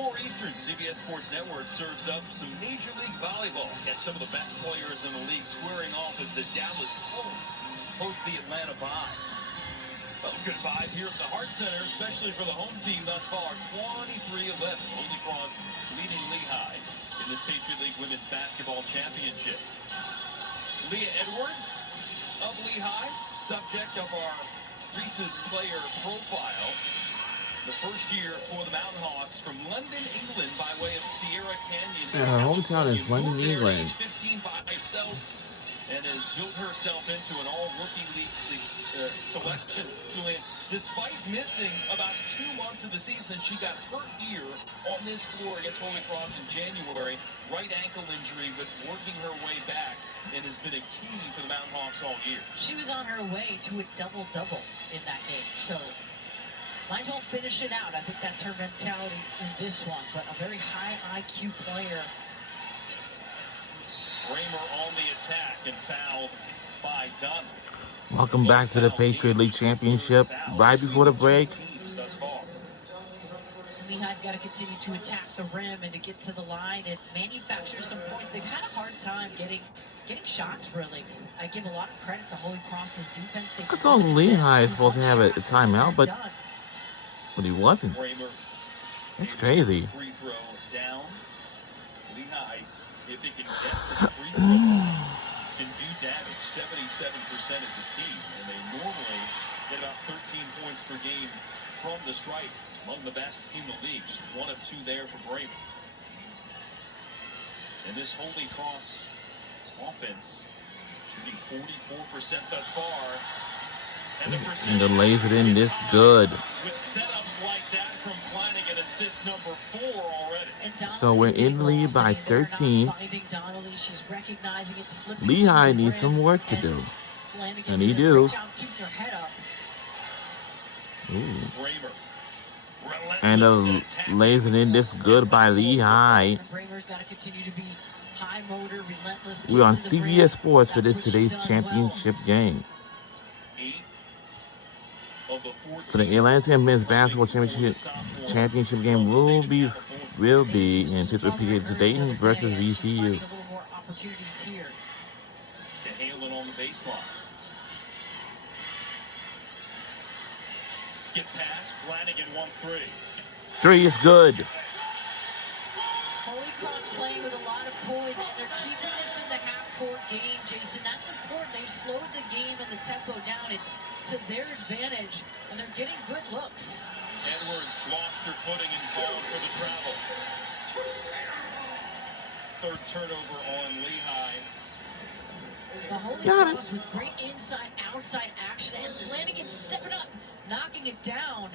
4 Eastern, CBS Sports Network serves up some Major League Volleyball. Catch some of the best players in the league squaring off as the Dallas Pulse host the Atlanta Vibe. Well, good vibe here at the Hart Center, especially for the home team thus far. 23-11, Holy Cross leading Lehigh in this Patriot League Women's Basketball Championship. Leah Edwards of Lehigh, subject of our Reese's player profile. The first year for the Mountain Hawks from London, England, by way of Sierra Canyon. Her hometown is London, England. 15 by herself, and has built herself into an all-rookie league selection. Julian, despite missing about 2 months of the season, she got hurt here on this floor against Holy Cross in January. Right ankle injury, but working her way back, and has been a key for the Mountain Hawks all year. She was on her way to a double-double in that game, so might as well finish it out. I think that's her mentality in this one, but a very high IQ player. Bramer on the attack and fouled by Dunn. Welcome back to the Patriot League Championship. Right before the break, Lehigh's got to continue to attack the rim and to get to the line and manufacture some points. They've had a hard time getting shots, really. I give a lot of credit to Holy Cross's defense. I thought Lehigh is supposed to have a timeout, but he wasn't. That's crazy. Free throw down. Lehigh, if it can get to the free throw line, can do damage. 77% as a team, and they normally get about 13 points per game from the stripe. Among the best in the league. Just 1 of 2 there for Bramer. And this Holy Cross offense shooting 44% thus far. And the laser in this good. With setups like that from Flanagan, assist number 4 already. So we're in the lead by 13. Lehigh needs some work to do. And he do. Ooh. And a laser in this good by Lehigh. We're on CBS Sports for today's championship game. So the Atlanta Men's Basketball Championship game will be in Pittsburgh PA Dayton versus VCU. Skip pass, Flanagan wants 3. 3 is good. Holy Cross playing with a lot of poise, and they're keeping this in the half-court game, Jason. That's important. They've slowed the game and the tempo down. It's to their advantage, and they're getting good looks. Edwards lost her footing and called for the travel. Third turnover on Lehigh. The Holy Cross with great inside-outside action, and Flanagan stepping up, knocking it down.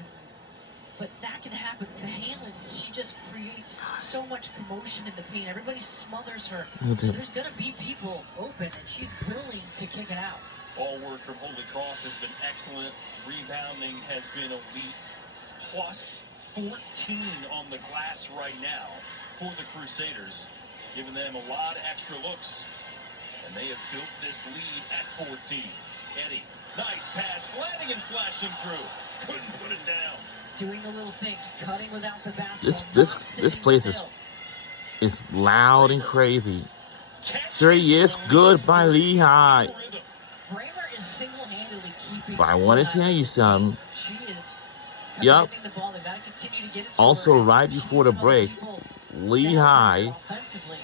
But that can happen. Cahalan, she just creates so much commotion in the paint. Everybody smothers her. So there's going to be people open, and she's willing to kick it out. Ball work from Holy Cross has been excellent. Rebounding has been elite. Plus 14 on the glass right now for the Crusaders, giving them a lot of extra looks. And they have built this lead at 14. Eddie, nice pass. Flanagan flashing through. Couldn't put it down. Doing the little things, cutting without the basketball. This place is loud and crazy. 3 is good by Lehigh. Bramer is single-handedly keeping. But I want to tell you something. She is Yep. the ball. They've got to continue to get it to Also, her. right before the break, Lehigh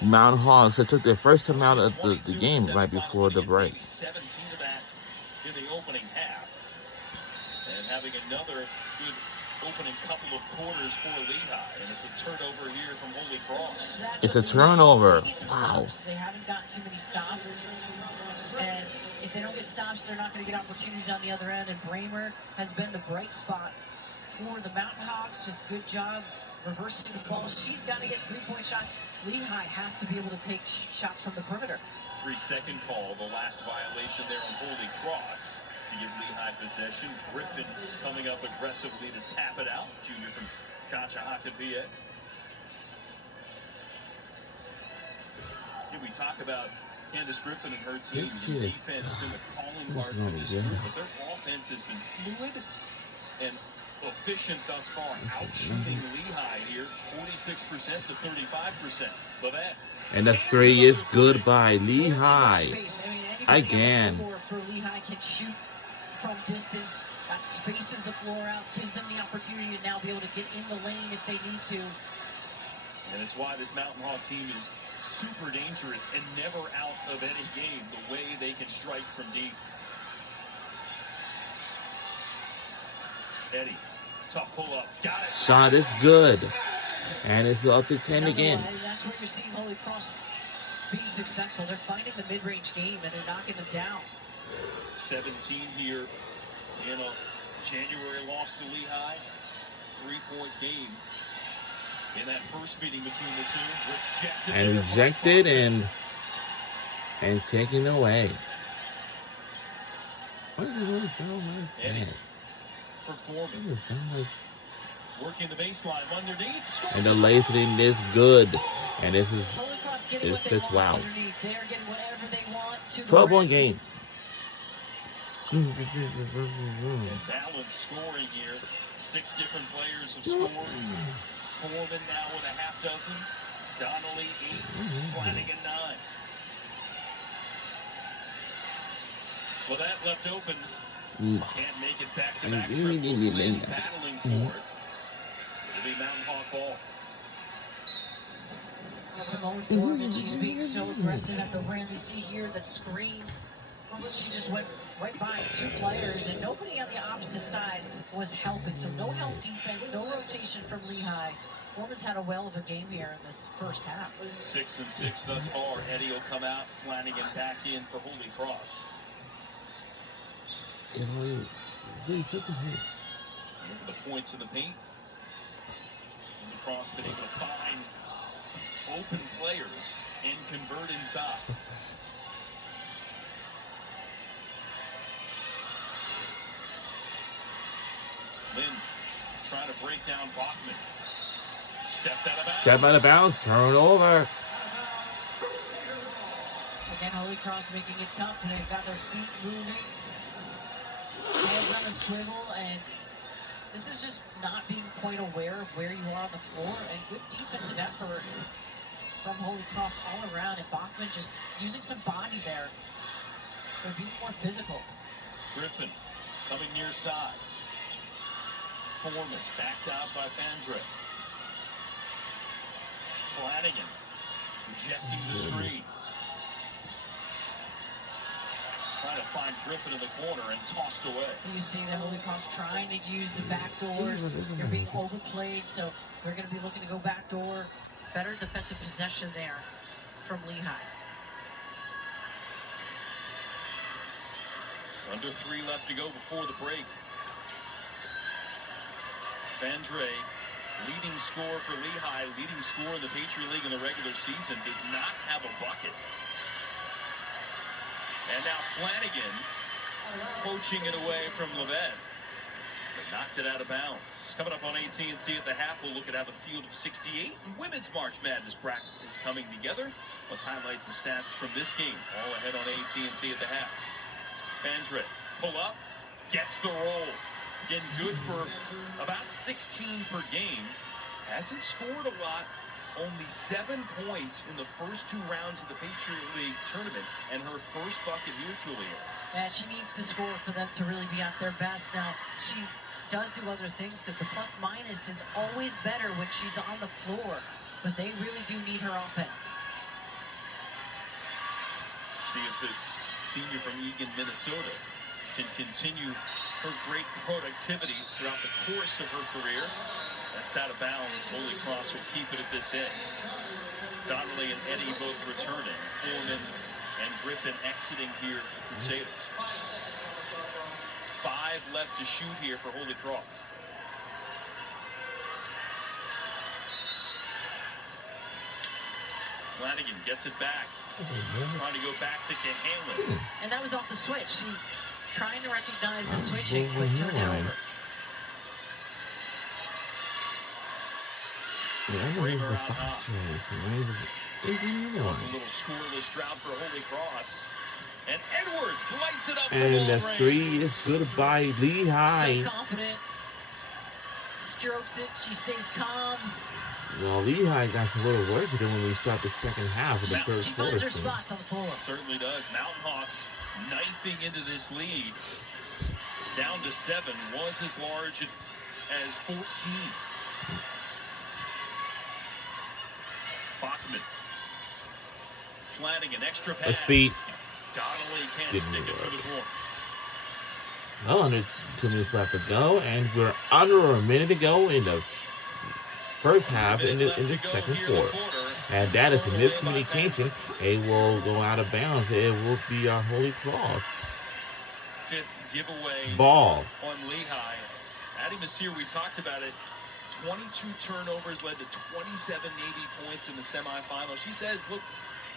Mount Hawks took their first time out of the game right before the break. 17 of that in the opening half. And having another good opening couple of quarters for Lehigh. And it's a turnover here from Holy Cross. It's a turnover. Wow. They haven't gotten too many stops. And if they don't get stops, they're not going to get opportunities on the other end. And Bramer has been the bright spot for the Mountain Hawks. Just good job reversing the ball. She's got to get 3-point shots. Lehigh has to be able to take shots from the perimeter. 3-second call, the last violation there on Holy Cross to give Lehigh possession. Griffin coming up aggressively to tap it out. Junior from Conshohocken, PA. We talk about Candace Griffin and her team. Defense has been the calling card for this group, but their offense has been fluid and efficient thus far, outshooting Lehigh here, 46% to 35%. Levette. And the three is good by Lehigh. Space. I mean, anybody Again. on the floor for Lehigh can shoot from distance. That spaces the floor out, gives them the opportunity to now be able to get in the lane if they need to. And it's why this Mountain Hawk team is super dangerous and never out of any game, the way they can strike from deep. Eddie, tough pull-up, got it. Shot is good. And it's up to 10 again. That's where you're seeing Holy Cross being successful. They're finding the mid-range game and they're knocking them down. 17 here in a January loss to Lehigh. 3-point game in that first meeting between the two. Rejected and taken away. What does it sound like? Eddie for Foreman. What does it sound like? Working the baseline underneath. And the laying is good. And this is Holy Cross getting what they it's want wow. underneath. They're getting whatever they want to 12-1 game. Balanced scoring here. 6 different players have scored. Foreman now with a half dozen. Donnelly 8. Flanagan 9. Well, that left open. Can't make it back-to-back triples. Battling for it. It'll be Mountain Hawk ball. Simone Foreman, she's being so aggressive at the rim. You see here the screen. She just went right by 2 players, and nobody on the opposite side was helping. So no help defense, no rotation from Lehigh. Foreman's had a well of a game here in this first half. 6 and 6 thus far. Eddie will come out. Flanagan back in for Holy Cross. Look at the points in the paint. Holy Cross been able to find open players and convert inside. Lynn trying to break down Bachman. Stepped out of bounds. Step out of bounds. Turnover. Again, Holy Cross making it tough. They've got their feet moving. Heads on a swivel, and this is just not being quite aware of where you are on the floor, and good defensive effort from Holy Cross all around, and Bachman just using some body there. They're being more physical. Griffin coming near side. Foreman backed out by Fandre. Flanagan rejecting the screen. Trying to find Griffin in the corner and tossed away. You see the Holy Cross trying to use the back doors. You're being overplayed, so they're going to be looking to go back door. Better defensive possession there from Lehigh. Under 3 left to go before the break. Fandre, leading scorer for Lehigh, leading scorer in the Patriot League in the regular season, does not have a bucket. And now Flanagan poaching it away from Levette. But knocked it out of bounds. Coming up on AT&T at the half, we'll look at how the Field of 68 and Women's March Madness bracket is coming together. Plus highlights and stats from this game. All ahead on AT&T at the half. Fandre, pull up, gets the roll. Getting good for about 16 per game. Hasn't scored a lot. Only 7 points in the first 2 rounds of the Patriot League tournament, and her first bucket here, Julia. Yeah, she needs to score for them to really be at their best. Now, she does do other things because the plus-minus is always better when she's on the floor, but they really do need her offense. See if the senior from Eagan, Minnesota, can continue her great productivity throughout the course of her career. That's out of bounds. Holy Cross will keep it at this end. Donnelly and Eddie both returning. Foreman and Griffin exiting here for the Crusaders. 5 left to shoot here for Holy Cross. Flanagan gets it back. Trying to go back to Cahalan. And that was off the switch. She trying to recognize the switching, but turned it over. Braver out high. It's a little scoreless drought for Holy Cross. And Edwards lights it up. And the 3 is good by Lehigh. So confident. strokes it. She stays calm. Well, Lehigh got some little work to do when we start the second half of the third She quarter. finds her soon. spots on the floor. Certainly does. Mountain Hawks knifing into this lead. Down to 7. Was as large as 14. Bachman. Flanagan, extra pass. Let's see. Donnelly can't Didn't stick it for work. the score. Well, under 2 minutes left to go, and we're under a minute to go in the first half in the second quarter. And that is a miscommunication. It will go out of bounds. It will be our Holy Cross. Fifth giveaway Ball. on Lehigh. Addie Messier, we talked about it. 22 turnovers led to 27 Navy points in the semifinals. She says, look,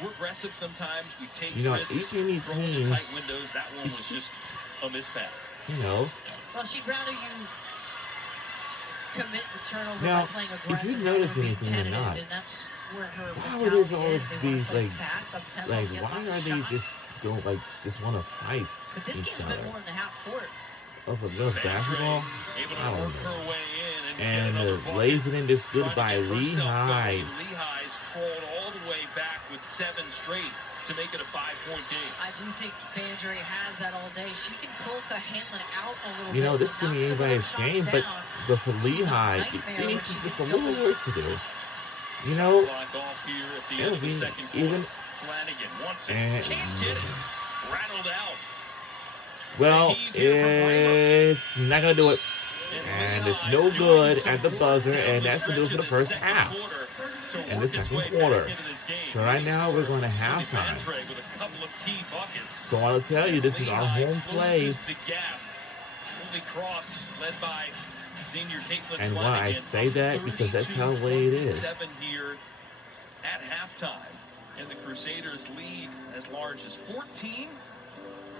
we're aggressive sometimes. We take risks. Each of these throw into teams, tight windows. That one was it's just a mispass. Well, she'd rather you commit the turnover Now, by playing if aggressive. you notice rather than being anything or tentative, not, and that's where her why would mentality this always is. They be, wanna play like- fast, up-tempo, like, get why lots are of they shots. just want to fight But this each game's other? been more in the half court. Oh, for girls basketball? Able to I don't work know. her way in and And get another bucket. lays it in this good Trying by to get herself Lehigh. going. Lehigh's crawled all the way back with 7 straight to make it a 5-point game. I do think Vandre has that all day. She can pull Hanlon out a little bit. This is going to be knock some of anybody's those shots game, down. but for She's a Lehigh, nightmare it needs when she just gets a little going. work to do. Clock off here at the end it'll of the be second quarter. even. Flanagan wants it. And Can't get it. Rattled out. well, it's not going to do it. And it's no good at the buzzer, and that's going to do it for the first half and the second quarter. So right now we're going to halftime. So I want to tell you, this is our home place. And why I say that, because that's how the way it is. Here at halftime, and the Crusaders lead as large as 14,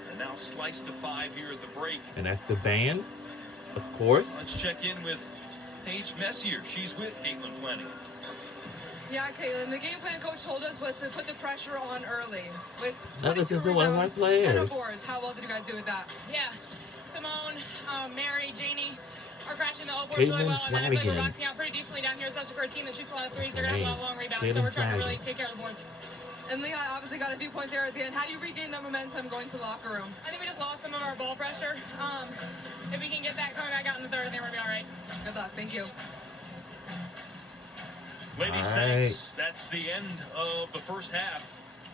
and now sliced to 5 here at the break. And that's the band, of course. Let's check in with Paige Messier. She's with Caitlin Flanagan. Yeah, Caitlin, the game plan coach told us was to put the pressure on early. With That listen 22 to one of my rebounds, 10 players. boards. How well did you guys do with that? Yeah, Simone, Mary, Janie are crashing the all boards Caitlin really well, and then I feel like we're Flanagan. boxing out pretty decently down here, especially for a team that shoots a lot of threes. That's They're gonna have a her lot of long name. rebounds, Caitlin so we're trying to Flanagan. really take care of the boards. And Lehigh obviously got a few points there at the end. How do you regain that momentum going to the locker room? I think we just lost some of our ball pressure. If we can get that coming back out in the third, then we'll be all right. Good luck. Thank you. Ladies, All thanks. That's the end of the first half.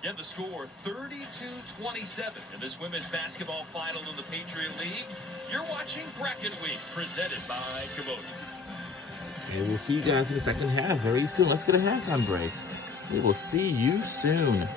Again, the score 32-27 in this women's basketball final in the Patriot League. You're watching Bracket Week, presented by Kubota. And we'll see you guys in the second half very soon. Let's get a halftime break. We will see you soon.